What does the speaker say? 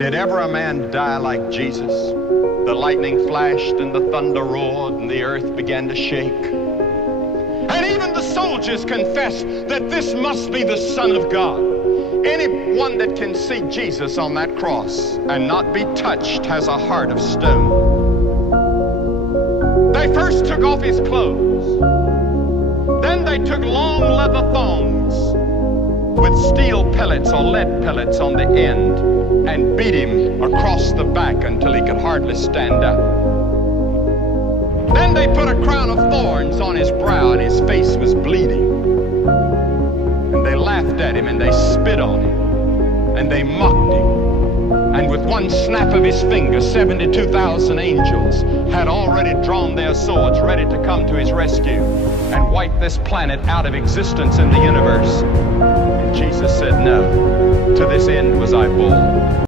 Did ever a man die like Jesus? The lightning flashed and the thunder roared and the earth began to shake. And even the soldiers confessed that this must be the Son of God. Anyone that can see Jesus on that cross and not be touched has a heart of stone. They first took off his clothes. Then they took long leather thongs with steel pellets or lead pellets on the end and beat him across the back until he could hardly stand up. Then they put a crown of thorns on his brow and his face was bleeding. And they laughed at him and they spit on him and they mocked him. And with one snap of his finger, 72,000 angels had already drawn their swords ready to come to his rescue and wipe this planet out of existence in the universe. And Jesus said, "No, to this end was I born."